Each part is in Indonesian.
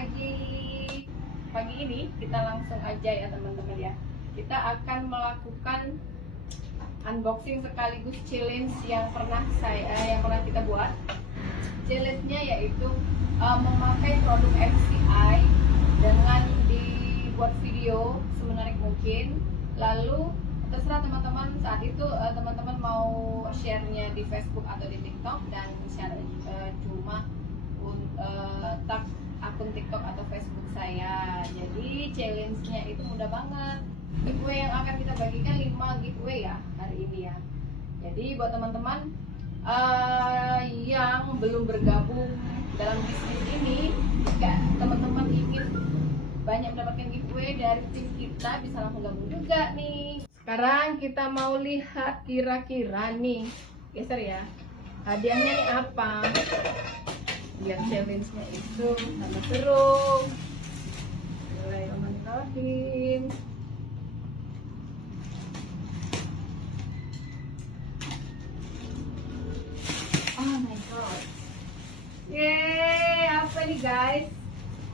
pagi ini kita langsung aja ya teman-teman ya. Kita akan melakukan unboxing sekaligus challenge yang pernah kita buat. Challenge-nya yaitu memakai produk MCI dengan dibuat video semenarik mungkin. Lalu terserah teman-teman saat itu teman-teman mau share-nya di Facebook atau di TikTok, dan share cuma tag akun TikTok atau Facebook saya. Jadi challenge-nya itu mudah banget. Giveaway yang akan kita bagikan 5 giveaway ya hari ini ya. Jadi buat teman-teman yang belum bergabung dalam bisnis ini, jika teman-teman ingin banyak mendapatkan giveaway dari tim kita, bisa langsung gabung juga nih. Sekarang kita mau lihat kira-kira nih, geser ya, hadiahnya nih apa. Lihat challenge-nya itu tambah seru. Bismillahirrahmanirrahim. Oh my god. Yeay, apa nih guys?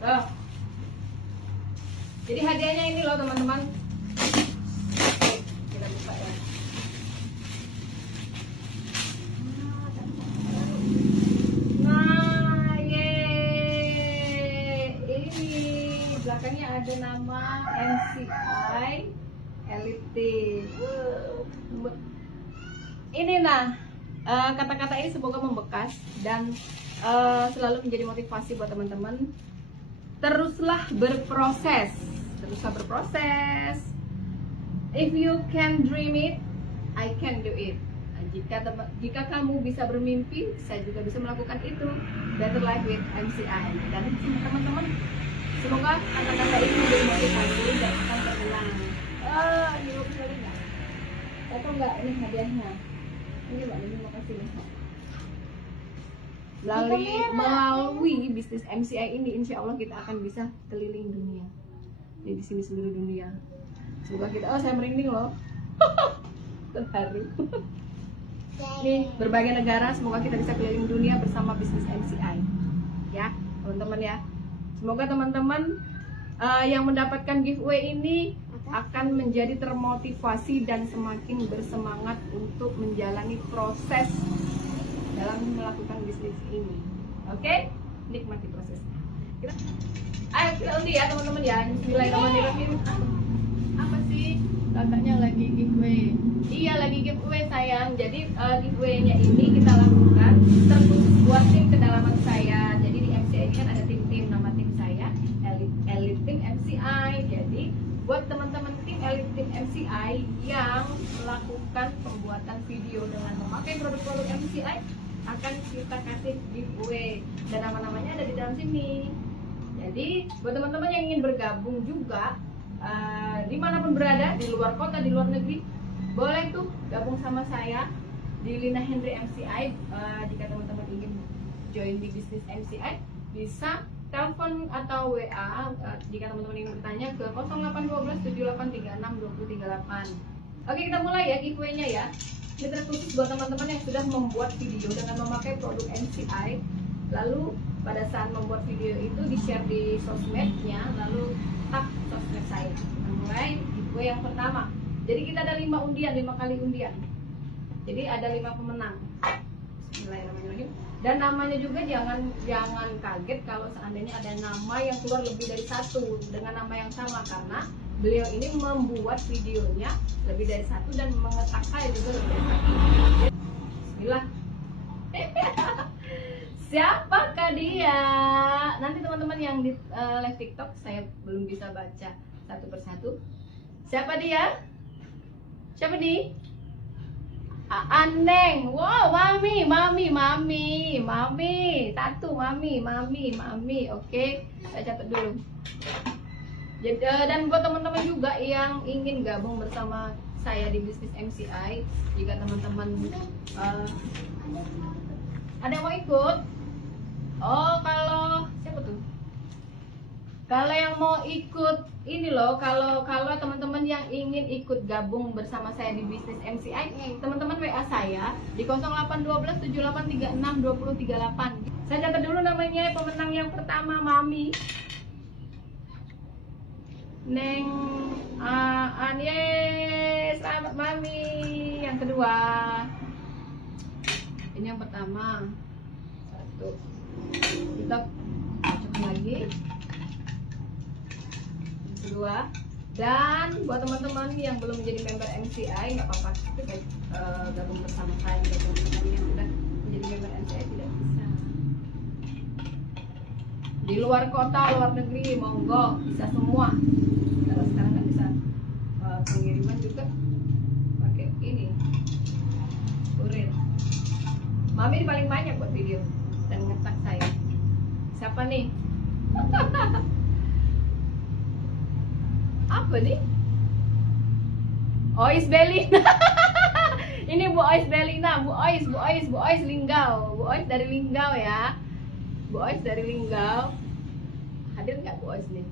Tuh. Jadi hadiahnya ini loh teman-teman. Oke, kita buka ya. Nah, yeay. Ini belakangnya ada nama MCI Elite. Ini nah, kata-kata ini semoga membekas dan selalu menjadi motivasi buat teman-teman. Teruslah berproses. If you can dream it, I can do it. Nah, jika kamu bisa bermimpi, saya juga bisa melakukan itu. Better life with MCI. Dan teman-teman, semoga kata-kata ini menjadi motivasi dan akan terulang. Ini mau kembali nggak? Atau nggak ini hadiahnya? Ini mbak, terima kasih nih. Melalui bisnis MCI ini, insya Allah kita akan bisa keliling dunia. Di sini seluruh dunia. Semoga kita, saya merinding loh. Terharu. Nih, berbagai negara, semoga kita bisa keliling dunia bersama bisnis MCI. Ya, teman-teman ya. Semoga teman-teman yang mendapatkan giveaway ini akan menjadi termotivasi dan semakin bersemangat untuk menjalani proses dalam melakukan bisnis ini. Oke? Nikmati prosesnya. Ayo kita undi ya teman-teman ya. Bismillahirrahmanirrahim. Apa sih? Kakaknya lagi giveaway. Iya, lagi giveaway sayang. Jadi giveaway-nya ini kita lakukan terkhusus buat tim kedalaman saya. Jadi di MCI ini kan ada tim-tim, nama tim saya Elite Team MCI. Jadi buat teman-teman tim Elite Team MCI yang melakukan pembuatan video dengan memakai produk-produk MCI, akan kita kasih giveaway dan nama-namanya ada di dalam sini. Jadi buat teman-teman yang ingin bergabung juga dimanapun berada, di luar kota, di luar negeri, boleh tuh gabung sama saya di Lina Henry MCI. Jika teman-teman ingin join di bisnis MCI, bisa telepon atau WA jika teman-teman ingin bertanya ke 0812 7836 2038. Oke, kita mulai ya giveaway-nya ya. Ini terkhusus buat teman-teman yang sudah membuat video dengan memakai produk MCI. Lalu pada saat membuat video itu di-share di sosmednya, lalu tag sosmed saya. Kita mulai giveaway yang pertama. Jadi kita ada 5 undian, 5 kali undian. Jadi ada 5 pemenang. Bismillahirrahmanirrahim. Dan namanya juga jangan kaget kalau seandainya ada nama yang keluar lebih dari 1 dengan nama yang sama, karena beliau ini membuat videonya lebih dari 1 dan mengetak saya juga lebih dari 1. Bismillah. Siapakah dia? Nanti teman-teman yang di live TikTok saya belum bisa baca satu persatu. Siapa dia? Siapa nih? Aneng. Wow, mami. Tatu, mami. Oke, saya catat dulu. Jadi, dan buat teman-teman juga yang ingin gabung bersama saya di bisnis MCI, jika teman-teman ada yang mau ikut, kalau siapa tuh? Kalau yang mau ikut ini loh, kalau teman-teman yang ingin ikut gabung bersama saya di bisnis MCI, teman-teman WA saya di 0812 7836 2038. Saya catat dulu namanya. Pemenang yang pertama Mami. Neng Anye, selamat mami. Yang kedua, ini yang pertama, satu, kita cocokkan lagi. Yang kedua, dan buat teman-teman yang belum menjadi member MCI nggak apa-apa, kita gabung bersama saya. Teman-teman yang sudah menjadi member MCI tidak bisa. Di luar kota, luar negeri, monggo, bisa semua. Kalau sekarang nggak bisa pengiriman juga pakai ini, kurir. Mami paling banyak buat video dan ngetak saya. Siapa nih? Apa nih? Ois Belina. Ini Bu Ois Belina, Bu Ois Linggau. Bu Ois dari Linggau ya. Bu Ois dari Linggau. Hadir nggak Bu Ois nih?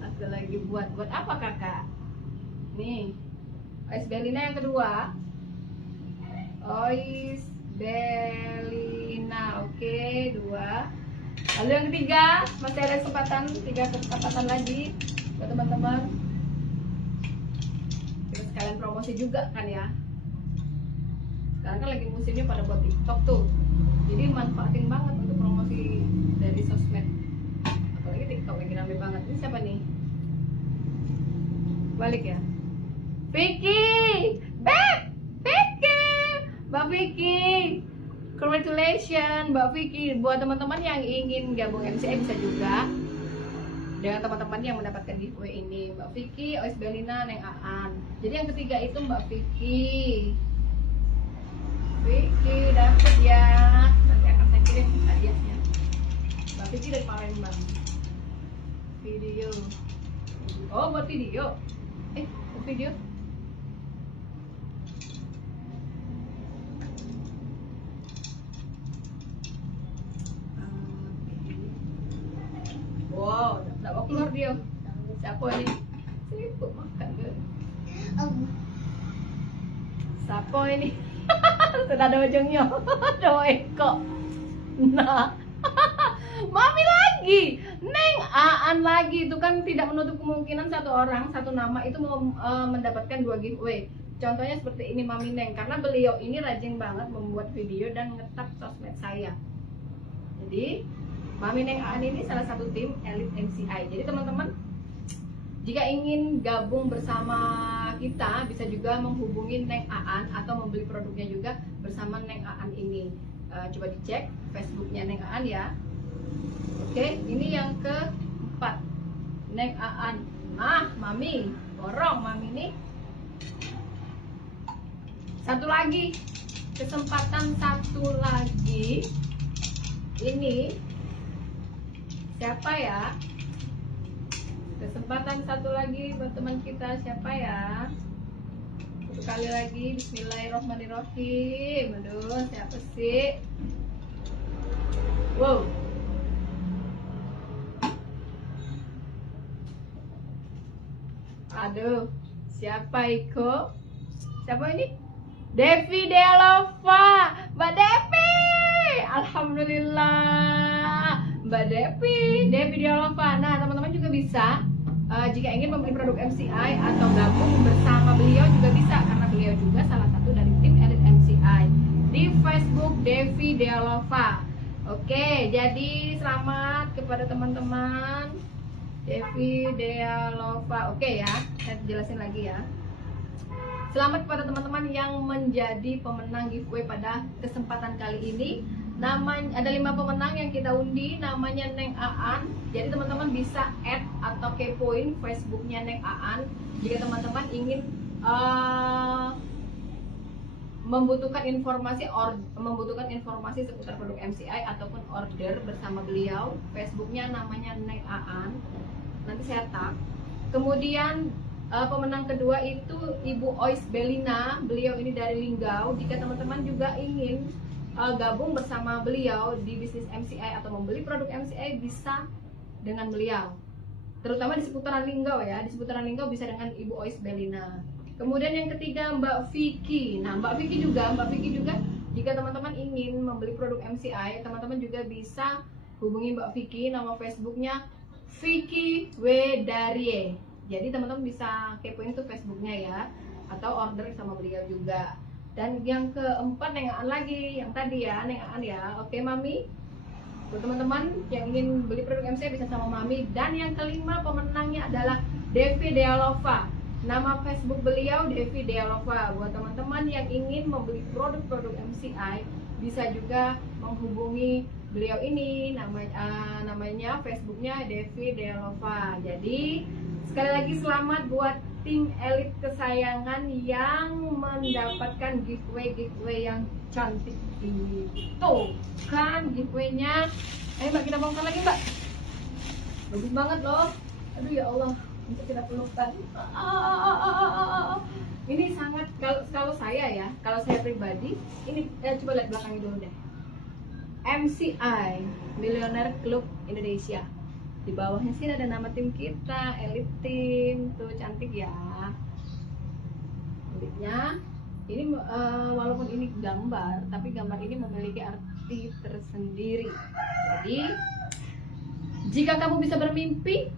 Aku lagi buat apa kakak? Nih, Ois Belina yang kedua. Ois Belina, oke, dua. Lalu yang ketiga, masih ada kesempatan, 3 kesempatan lagi buat teman-teman. Kita sekalian promosi juga kan ya. Sekarang kan lagi musimnya pada buat TikTok tuh. Jadi manfaatin banget untuk promosi dari sosmed. Apalagi TikTok lagi rame banget. Ini siapa nih? Balik ya. Vicky! Beb! Vicky! Mbak Vicky! Congratulations Mbak Vicky. Buat teman-teman yang ingin gabung MCI bisa juga dengan teman-teman yang mendapatkan giveaway ini. Mbak Vicky, Ois Belina, Neng Aan. Jadi yang ketiga itu Mbak Vicky. Vicky dapat ya. Nanti akan saya kirim hadiahnya. Mbak Vicky dari Palembang. Video. Oh, buat video. Buat video. Wow, tak mau keluar dia. Siapa ini? Sibuk makan ke? Siapa ini? Sudah ada ujungnya. Ada ekor. Nah, Mami lagi. Neng Aan lagi. Itu kan tidak menutup kemungkinan satu orang, satu nama itu mau mendapatkan 2 giveaway. Contohnya seperti ini Mami Neng. Karena beliau ini rajin banget membuat video dan ngetag sosmed saya. Jadi Mami Neng Aan ini salah satu tim Elite MCI. Jadi teman-teman, jika ingin gabung bersama kita, bisa juga menghubungi Neng Aan atau membeli produknya juga bersama Neng Aan ini. Coba dicek Facebooknya Neng Aan ya. Oke, ini yang keempat, Neng Aan. Mami, borong Mami nih. Satu lagi, kesempatan satu lagi. Ini siapa ya? Kesempatan satu lagi buat teman kita, siapa ya? Satu kali lagi, bismillahirrohmanirrohim. Aduh, siapa sih? Wow. Aduh, siapa Iko? Siapa ini? Devi Dealova. Mbak Devi. Alhamdulillah. Mbak Devi Dealova. Nah, teman-teman juga bisa jika ingin membeli produk MCI atau gabung bersama beliau juga bisa, karena beliau juga salah satu dari tim Elite MCI di Facebook Devi Dealova. Oke, jadi selamat kepada teman-teman Devi Dealova. Oke ya, saya jelasin lagi ya. Selamat kepada teman-teman yang menjadi pemenang giveaway pada kesempatan kali ini. Namanya ada 5 pemenang yang kita undi, namanya Neng Aan. Jadi teman-teman bisa add atau kepoin Facebooknya Neng Aan jika teman-teman ingin membutuhkan informasi seputar produk MCI ataupun order bersama beliau. Facebooknya namanya Neng Aan. Nanti saya tag. Kemudian pemenang kedua itu Ibu Ois Belina. Beliau ini dari Linggau. Jika teman-teman juga ingin gabung bersama beliau di bisnis MCI atau membeli produk MCI, bisa dengan beliau, terutama di seputaran Linggau ya. Di seputaran Linggau bisa dengan Ibu Ois Belina. Kemudian yang ketiga Mbak Vicky. Nah, Mbak Vicky juga jika teman-teman ingin membeli produk MCI, teman-teman juga bisa hubungi Mbak Vicky. Nama Facebooknya Vicky Wedarie. Jadi teman-teman bisa kepoin tuh Facebooknya ya, atau order sama beliau juga. Dan yang keempat Neng Aan lagi, yang tadi ya Neng Aan ya. Oke Mami, buat teman-teman yang ingin beli produk MCI bisa sama Mami. Dan yang kelima pemenangnya adalah Devi Dealova. Nama Facebook beliau Devi Dealova. Buat teman-teman yang ingin membeli produk-produk MCI bisa juga menghubungi beliau ini. Namanya Facebooknya Devi Dealova. Jadi sekali lagi selamat buat tim elit kesayangan yang mendapatkan giveaway yang cantik ini. Tuh kan giveaway-nya. Ayo Mbak, kita bongkar lagi Mbak. Bagus banget loh. Aduh ya Allah, untuk kita pelukan. Ini sangat, kalau saya ya, kalau saya pribadi, ini coba lihat belakangnya dulu deh. MCI Millionaire Club Indonesia. Di bawahnya sih ada nama tim kita, Elite Team. Tuh cantik ya. Kulitnya ini walaupun ini gambar, tapi gambar ini memiliki arti tersendiri. Jadi jika kamu bisa bermimpi,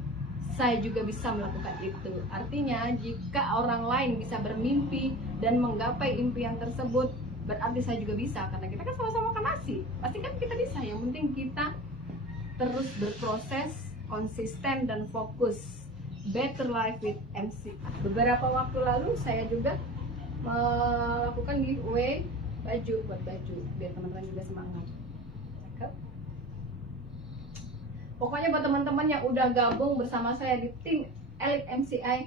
saya juga bisa melakukan itu. Artinya jika orang lain bisa bermimpi dan menggapai impian tersebut, berarti saya juga bisa. Karena kita kan sama-sama makan nasi, pasti kan kita bisa. Yang penting kita terus berproses, konsisten dan fokus. Better Life with MC. Beberapa waktu lalu saya juga melakukan giveaway baju, buat baju biar teman-teman juga semangat. Cakep. Pokoknya buat teman-teman yang udah gabung bersama saya di tim Elite MCI,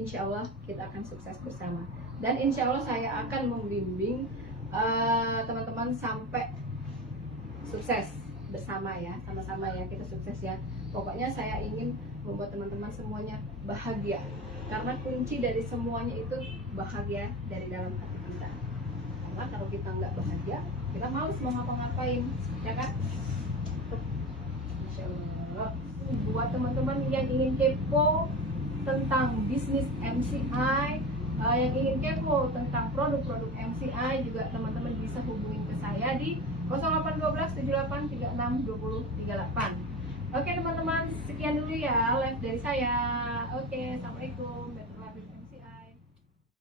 insya Allah kita akan sukses bersama. Dan insya Allah saya akan membimbing teman-teman sampai sukses bersama ya, sama-sama ya kita sukses ya. Pokoknya saya ingin membuat teman-teman semuanya bahagia, karena kunci dari semuanya itu bahagia dari dalam hati kita. Karena kalau kita nggak bahagia, kita males mau ngapa-ngapain, ya kan? Insya Allah. Buat teman-teman yang ingin kepo tentang bisnis MCI, yang ingin kepo tentang produk-produk MCI, juga teman-teman bisa hubungin ke saya di 0812 78 36 20 38. Oke teman-teman, sekian dulu ya live dari saya. Oke, assalamualaikum.